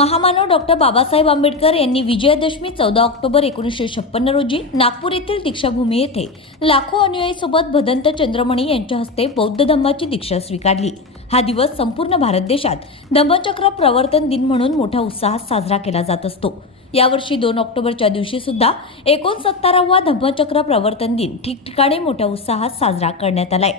महामानव डॉक्टर बाबासाहेब आंबेडकर यांनी विजयादशमी चौदा ऑक्टोबर एकोणीसशे छप्पन्न रोजी नागपूर येथील दीक्षाभूमी येथे लाखो अनुयायीसोबत भदंत चंद्रमणी यांच्या हस्ते बौद्ध धम्माची दीक्षा स्वीकारली. हा दिवस संपूर्ण भारत देशात धम्मचक्र प्रवर्तन दिन म्हणून मोठ्या उत्साहात साजरा केला जात असतो. यावर्षी दोन ऑक्टोबरच्या दिवशी सुद्धा एकोणसत्तरावा धम्मचक्र प्रवर्तन दिन ठिकठिकाणी मोठ्या उत्साहात साजरा करण्यात आलाय.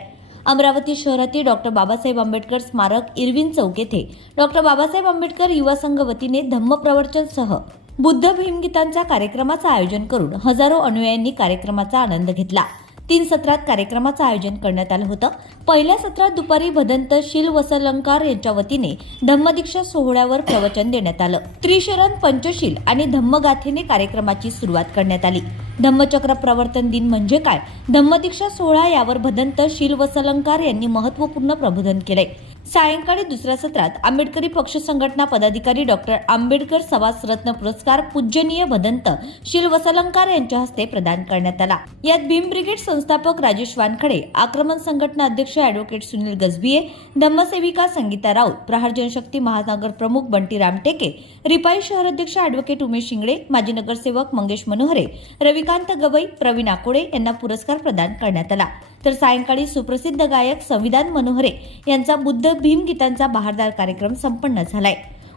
अमरावती शहरातील डॉक्टर बाबासाहेब आंबेडकर स्मारक इरविन चौक येथे. डॉक्टर बाबासाहेब आंबेडकर युवा संघ वतीने धम्म प्रवचनसह बुद्ध भीमगीतांच्या कार्यक्रमाचं आयोजन करून हजारो अनुयायांनी कार्यक्रमाचा आनंद घेतला. तीन सत्रात कार्यक्रमाचं आयोजन करण्यात आलं होतं. पहिल्या सत्रात दुपारी भदंत शिल वसलंकार यांच्या वतीने धम्मदीक्षा सोहळ्यावर प्रवचन देण्यात आलं. त्रिशरण पंचशील आणि धम्मगाथेने कार्यक्रमाची सुरुवात करण्यात आली. धम्मचक्र प्रवर्तन दिन म्हणजे काय? धम्मदीक्षा सोहळा यावर भदंत शिल वसलंकार यांनी महत्त्वपूर्ण प्रबोधन केलंय. सायंकाळी दुसऱ्या सत्रात आंबेडकरी पक्ष संघटना पदाधिकारी डॉक्टर आंबेडकर सवास रत्न पुरस्कार पूजनीय भदंत शील वसलंकार यांच्या हस्ते प्रदान करण्यात आला. यात भीम ब्रिगेड संस्थापक राजेश वानखडे आक्रमण संघटना अध्यक्ष अॅडव्होकेट सुनील गजबिये धम्मसेविका संगीता राऊत प्रहार जनशक्ती महानगर प्रमुख बंटी रामटेके रिपाई शहर अध्यक्ष अॅडव्होकेट उमेश शिंगडे माजी नगरसेवक मंगेश मनोहरे रविकांत गवई प्रवीण आकोडे यांना पुरस्कार प्रदान करण्यात आला. तर सायंकाळी सुप्रसिद्ध गायक संविधान मनोहरे यांचा बुद्ध विविध भीमगीतांचा बहारदार कार्यक्रम संपन्न झालाय.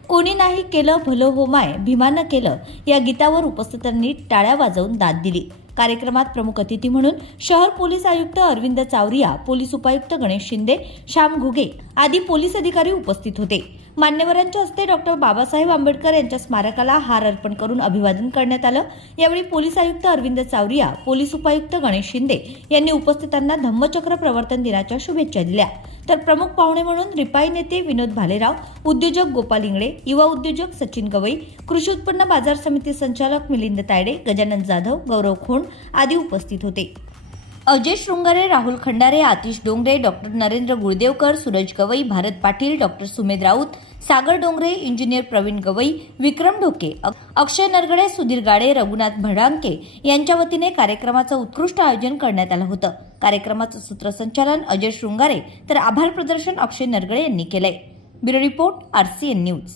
कोणी नाही केलं भलं हो माय भीमानं केलं. या गीतावर उपस्थितांनी टाळ्या वाजवून दाद दिली. कार्यक्रमात प्रमुख अतिथी म्हणून शहर पोलीस आयुक्त अरविंद चावरिया पोलीस उपायुक्त गणेश शिंदे श्याम घुगे आदी पोलीस अधिकारी उपस्थित होते. मान्यवरांच्या हस्ते डॉक्टर बाबासाहेब आंबेडकर यांच्या स्मारकाला हार अर्पण करून अभिवादन करण्यात आलं. यावेळी पोलीस आयुक्त अरविंद चावरिया पोलीस उपायुक्त गणेश शिंदे यांनी उपस्थितांना धम्मचक्र प्रवर्तन दिनाच्या शुभेच्छा दिल्या. तर प्रमुख पाहुणे म्हणून रिपाई नेते विनोद भालेराव उद्योजक गोपाल इंगळे युवा उद्योजक सचिन गवई कृषी उत्पन्न बाजार समिती संचालक मिलिंद तायडे गजानन जाधव गौरव खोंड आदी उपस्थित होते. Ajay Shringare Rahul Khandare Atish Dongre doctor Narendra Guldevkar Suraj Gawai Bharat Patil doctor Sumedh Raut Sagar Dongre engineer Pravin Gawai Vikram Dhoke Akshay Nargade Sudhir Gade Raghunath Bhadanke यांच्या वतीने कार्यक्रमाचं उत्कृष्ट आयोजन करण्यात आलं होतं. कार्यक्रमाचं सूत्रसंचालन अजय शृंगारे तर आभार प्रदर्शन अक्षय नरगडे यांनी केलंय. Bureau report RCN news.